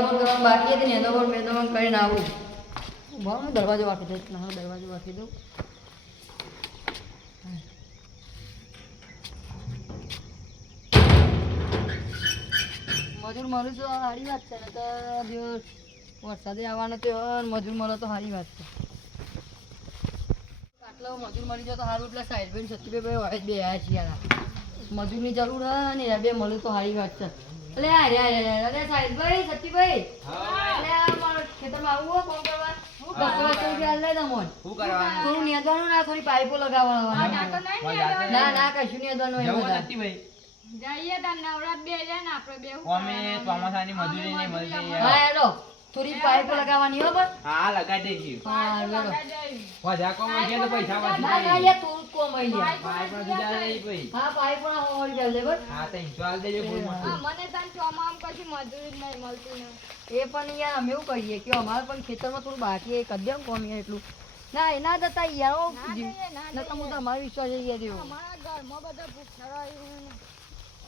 નેદોમણ કરવાનું બાકી હતી નેદોમણ મેદોમણ કરીને આવું બરાબર હું દરવાજો વાપી દઉં હા દરવાજો વાપી દઉં મજૂર મળું છું સારી વાત છે ને તો દિવસ વરસાદે આવવાનો તો મજૂર મળે તો સારી વાત છે આટલો મજૂર મળી જાય તો સારું એટલે સાઈડ ભાઈ સતીભાઈ હોય જ બે આવ્યા છીએ મજૂરની જરૂર હે ને એ બે મળ્યું તો સારી વાત છે એટલે અરે સાઈડભાઈ સતીભાઈ એટલે મારો ખેતરમાં આવું હો કોણ કરવા થોડું નિયંત્રણ ના થોડી પાઇપો લગાવવા ના ના કશું નિયંત્રણ જઈએ તાર નવરાત બે જાય ને આપણે બે અમે ચોમાસાની મજૂરી નહીં મળતી હા હેલો થોડી પાઇપો લગાવવાની હો બસ હા લગાડી દઈશું હા હેલો વધા કોમ ગયા તો પૈસા ના ના વાંચી યાર થોડું કોમ આવી જાય પાઇપ દીધા નહીં ભાઈ હા પાઇપો ના હોળી ચાલ દે બસ હા તો ઇન્સ્ટોલ દેજો ફૂલ મસ્ત મને તાર ચોમામ કશી મજૂરી જ નહીં મળતી ને એ પણ યાર અમે એવું કહીએ કે અમારે પણ ખેતરમાં થોડું બાકી કરી દે કોમ યાર એટલું ના એના જતા યાર ના તો હું તો અમારો વિશ્વાસ છે યાર એવો અમારા ઘરમાં બધા ભૂખ્યા રહ્યું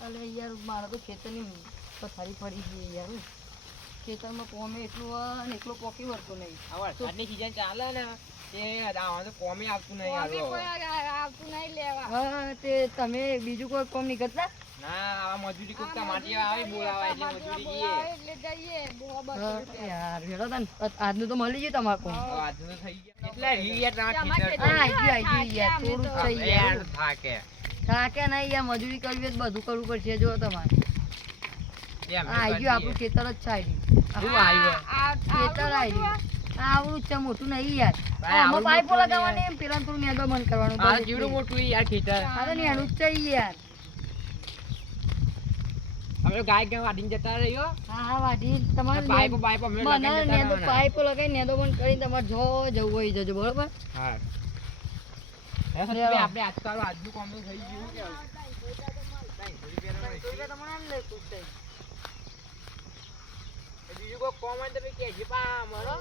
અરે યાર મારે તો ખેતરની પથારી પડી ગઈ યાર ખેતરમાં કોમે એટલું હોય ને એટલું પોકી વળતો નહીં આ વરસાદની સીઝન ચાલે ને તે આમાં તો કોમે આવતું નહીં આવતું નહીં લેવા હા તે તમે બીજું કોઈ કોમ નહીં કરતા ના આ મજૂરી કુકતા માટી આવે બોલાવા એટલે મજૂરી જઈએ એટલે જઈએ યાર વેડો તન આજનું તો મળી ગયું તમારે કોમ આજનું થઈ ગયા એટલે રીયા તા ખેતર હા આઈ ગયું યાર થોડું થઈ યાર ગયા થાકે થાકે નહીં યાર મજૂરી કરવી હોય તો બધું કરવું પડશે જો તમારે એમ આઈ ગયું આપણું ખેતર જ છે શું આવ્યું ખેતર આવી ગયું આવડું જ છે મોટું નહીં યાર આમાં પાઇપો લગાવવાની એમ પેલા થોડું નેદો બંધ કરવાનું આ જીવડું મોટું યાર ખેતર અરે ને એનું જ છે યાર અમે ગાય ગાય વાડીને જતા રહ્યો હા હા વાડી તમારે પાઇપ પાઇપ અમે લગાવીને જતા નેદો રહેવાના. પાઇપો લગાવી નેદો બંધ કરીને તમારે જો જવું હોય જજો બરોબર હા હે સતીભાઈ આપણે આજકાલ આજનું કામ તો થઈ ગયું કે બીજું કોઈ કોમ હોય તો ભાઈ કહેજે પા મારો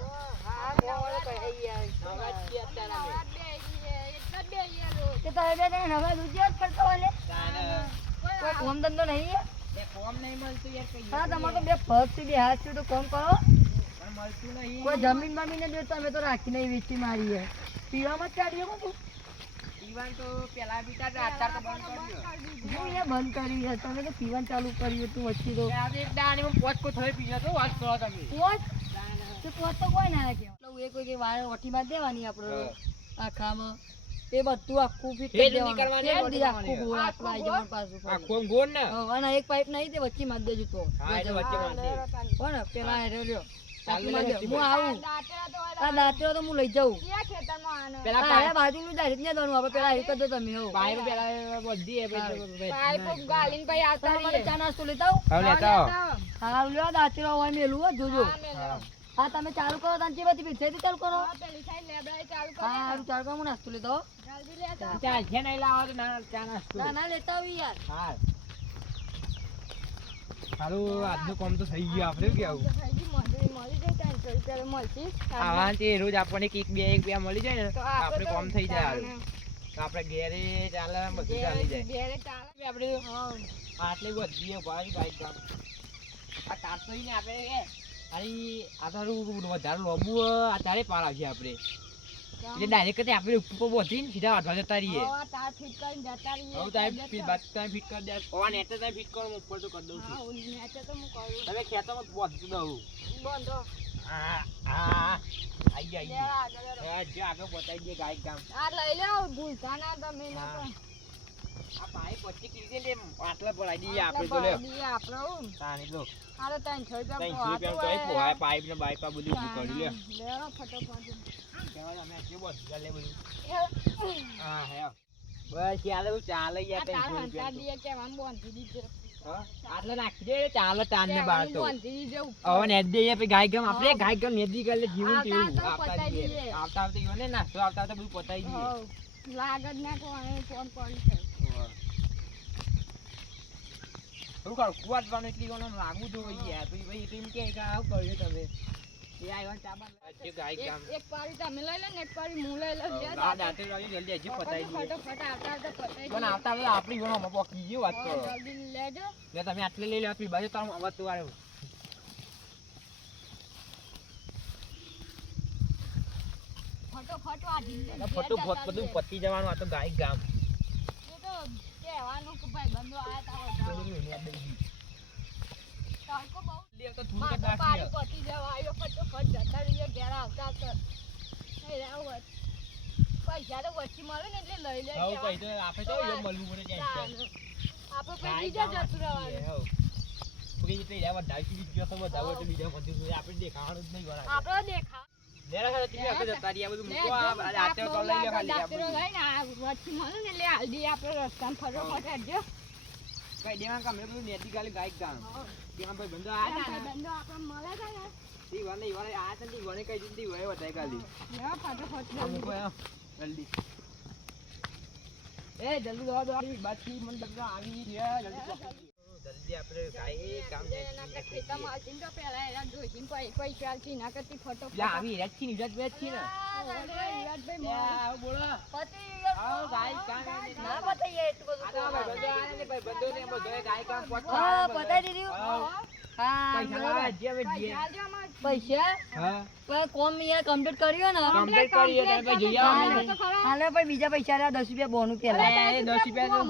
હા કોણ કહે યાર નવરાત છે અત્યારે અમે. કે તમે બે જણ હવે દૂજે જ પડતો હોય કોઈ કોમ ધંધો નહીં યાર એ કોમ નહીં મળતું યાર કઈ હા તમારે તો બે પગ થી બે હાથ થી તો કોમ કરો પણ મળતું નહીં કોઈ જમીન બમીને દેતો અમે તો રાખી નહીં વેચી મારી યાર પીવામાં જ કાઢીએ કો તું પીવાનું તો પેલા પીતા હતા અત્યારે તો બંધ કરી હું યાર બંધ કરી યાર તમે તો પીવાનું ચાલુ કર્યું તું વચ્ચે તો આજે એક દાણીમાં પોચ કો થોડી પીજો તો વાત કરો તમે પોત તે પોત તો કોઈ ના કહેવાય એટલે એ કોઈ કે વાળ ઓઠી માં દેવાની આપણે આખામાં એ બધું આખું ફિટ કરી હેડ નહીં દેવાનું કરવાની, ફેર દી આખું ગોળ આટલું આઈ જવાનું પાછું આ કોમ ગોળ ને હા, અને એક પાઇપ નહીં તે વચ્ચે માર દેજો તો હા એટલે વચ્ચે માંડે કોણ પેલા એ રહ્યો ચાલુ માર દે. લે હું આવું આ દાંતેડો તો હું લઈ જાઉં પેલા આ બાજુનું ડાયરેક્ટ ને દવાનું આપણે પેલા એ કરી દો તમે હો પાઇપ પેલા બધી તમારે ચા નાસ્તો લેતા આવો હવે લેતા હા લ્યો દાંતેડો હોય મેલું હો જોજો હા તમે ચાલુ કરો તાન ચેવાથી પીછેથી ચાલુ કરો હા સારું ચાલુ કરો હું નાસ્તો લેતો હો. ચા છે નહીં લાવો તો ના ચા નાસ્તો ના ના લેતા આવી યાર હા સારું આજનું કામ તો થઈ ગયું આપણે કેવું આવા તે રોજ આપણને એક બે મળી જાય ને તો આપણે કામ થઈ જાય હારું. તો આપણે ઘેરે ચાલે બધું ચાલી જાય આપણે આટલી બધી ભાઈ બાઈક ગામ આ તારતો ને આપણે અરે આ તારું વધારે લોબુ આ તારે પાર આવશે આપણે એટલે ડાયરેક્ટ આપણે ઉપર બોધીને સીધા વાટવા જતા રહીએ હવે તારે ફિટ કરી દે ઓન એટલે તમે ફિટ કરો હું ઉપર તો કરી દઉં છું તમે ખેતરમાં બોધતું દઉં હા હા આઈ ગયા જે આગળ બતાવી દે ગાય ગામ આ પાઇપ પછી કીધી ને આટલા પડાઈ દઈએ આપણે તો લે તાણી લો પાઇપ ને બાઈપ આ બધું ઊભું કરી લે કહેવાય અમે જે બધું લે બધું હા હે બસ ચાલે ચાલે યાર આટલે નાખી દે ચાલે તાન ને બાર તો હવે ને દે પછી ગાય ગમ આપણે ગાય ગમ નેદી કરે જીવન તેવું આવતા આવતા યો ને નાસ્તો આવતા બધું પતાઈ દઈએ લાગત ના કોણે ફોન પડી શું કરું કુવાટ બને એટલી કોને લાગુ તો યાર ભાઈ ટીમ કે આવ કર્યો તમે એ આઈવન ચાબા જે ગાય ગામ એક પારી તમે લઈ લે ને એક પારી હું લઈ લઉં આ દાતે જલ્દી હજી પતાઈ દઈએ ફટાફટ આવતા પતાઈ પણ આવતા હવે આપણી ગણો પોકી ગયો વાત કરો જલ્દી લેજો લે તમે આટલે લઈ લે આપી બાજુ તારું અવાજ તો આવ્યો ફટોફટ વાઢીને આ ફટોફટ બધું પતી જવાનું. આ તો ગાય ગામ એ તો કહેવાનું કે ભાઈ બંધો આયા તા વધાવો. તડકો બહુ લે તો થોડું માથે કાઢી પાણી પતી જવા આવ્યો. ફટોફટ જતા રહીએ ઘેર આવતા તો નહીં રહેવું. પૈસા તો વચ્ચે મળે ને એટલે લઈ લે હવે કઈ તો આપણે તો એવું મળવું પડે ટેન્શન. આપણે પછી બીજા જતું રહેવાનું. પછી એટલે એવા ડાકી બીજો તો વધાવો એટલે બીજા બધું જોઈએ. આપણે દેખાવાનું જ નહીં ગણાય. આપણે દેખા લેરા ખાલી તમે આખો જતા રહી. આ બધું મૂકો. આ રાતે તો લઈ લે ખાલી દાંતરો આપણે. લઈને આ વચ્ચે મળે ને એટલે હાલદી આપણે રસ્તામાં ફટોફટ હેડજો. કઈ દેવા કામ મેં બધું નેતી ખાલી ગાય ગામ ત્યાં ભાઈ બંધો આયા હતા ને. બંધો આપણે મળે છે ને ઈ વાને આયા હતા ને ઈ વાને કઈ દીધી હોય વધારે ખાલી. લેવા ફટોફટ આ મૂકો એમ જલ્દી. એ જલ્દી દો બાકી મને બધું આવી રહ્યા જલ્દી આપણે ગાય કામ એના ખેતરમાં આવીને તો પહેલા એના જોઈન પૈસા આલતી ના કરતી ફટોફટ લા આવી રહ્યા છે ને વિરાટ ભાઈ છે ને. વિરાટભાઈ લે આવો બોલો. પતિ આવો ગાય કામ ના બતાઈએ એટલું આ તો બધું ભાઈ બંધો આયા ને ભાઈ બંધો ને બધો ગાય કામ પહોંચવા હા બતાઈ દીધું હા પૈસા લાવા જે અમે દીએ. પૈસા હા પણ કોમ અહીંયા કમ્પ્લીટ કર્યો ને કમ્પ્લીટ કરી એટલે ભાઈ જોઈ આવવાનું. હાલે પણ બીજા પૈસા લ્યા 10 રૂપિયા બોનું પેલા એ 10 રૂપિયા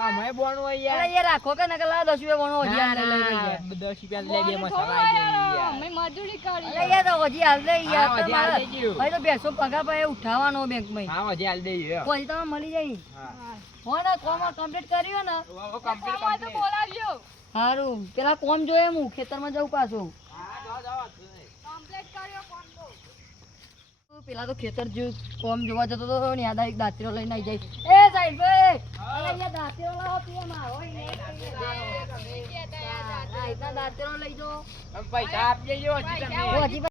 આ મેં બોણું હોય યાર. અરે યાર રાખો કે નકર લાવ 10 રૂપિયા બોનું હજી હાલ લઈ લઈ ગયા 10 રૂપિયા લે બે મસાલા આવી જાય અમે મજૂરી કરી અરે યાર તો હજી હાલ દે યાર હા, હજી હાલ તમારે દઈ ગયું. ભાઈ તો બેસો પગાર પર ઉઠાવવાનો બેંક માં હા હજી હાલ દેજો પછી તમે મળી જાય હા હો ને કોમ કમ્પ્લીટ કર્યો ને કમ્પ્લીટ બોલાવ્યો સારું પેલા કોમ જોઈએ હું ખેતરમાં જવું પાછું હા જાઓ કમ્પ્લીટ કર્યો કોણ તો પેલા તો ખેતર જેવું કોમ જોવા જતો હતો ને યાદ આવી દાંતરો લઈને આવી જાય એ સાહેબ ભાઈ અરે અહીંયા દાંતરો લાવો પીએ મારો દાંતરો લઈ જો પૈસા આપી દેજો હજી તમે હજી